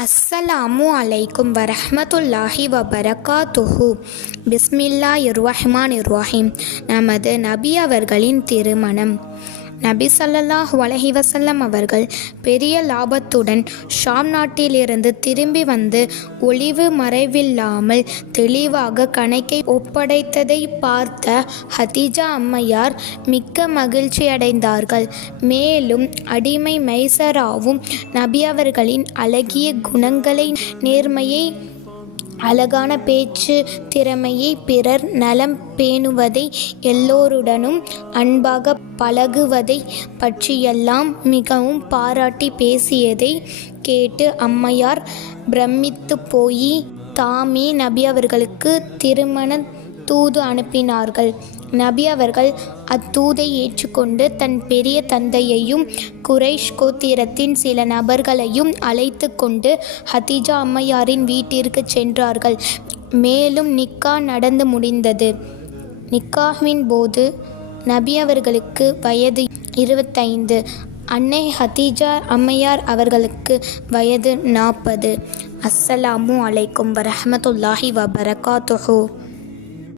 அஸ்ஸலாமு அலைக்கும் வரஹ்மத்துல்லாஹி வபரகாத்துஹு. பிஸ்மில்லாஹிர் ரஹ்மானிர் ரஹீம். நமது நபி அவர்களின் திருமணம். நபி ஸல்லல்லாஹு அலைஹி வஸல்லம் அவர்கள் பெரிய லாபத்துடன் ஷாம் நாட்டிலிருந்து திரும்பி வந்து ஒளிவு மறைவில்லாமல் தெளிவாக கணக்கை ஒப்படைத்ததை பார்த்த ஹதீஜா அம்மையார் மிக்க மகிழ்ச்சியடைந்தார்கள். மேலும் அடிமை மைசராவும் நபி அவர்களின் அழகிய குணங்களை, நேர்மையை, அழகான பேச்சு திறமையை, பிறர் நலம் பேணுவதை, எல்லோருடனும் அன்பாக பழகுவதை பற்றியெல்லாம் மிகவும் பாராட்டி பேசியதை கேட்டு அம்மையார் பிரமித்து போய் தாமே நபி அவர்களுக்கு திருமண தூது அனுப்பினார்கள். நபி அவர்கள் அத்தூதை ஏற்றுக்கொண்டு தன் பெரிய தந்தையையும் குரைஷ் கோத்திரத்தின் சில நபர்களையும் அழைத்து கொண்டு ஹதீஜா அம்மையாரின் வீட்டிற்கு சென்றார்கள். மேலும் நிக்கா நடந்து முடிந்தது. நிக்காவின் போது நபி அவர்களுக்கு வயது 25, அன்னை ஹதீஜா அம்மையார் அவர்களுக்கு வயது 40. அஸ்ஸலாமு அலைக்கும் வரஹ்மத்துல்லாஹி வபரகாத்துஹு.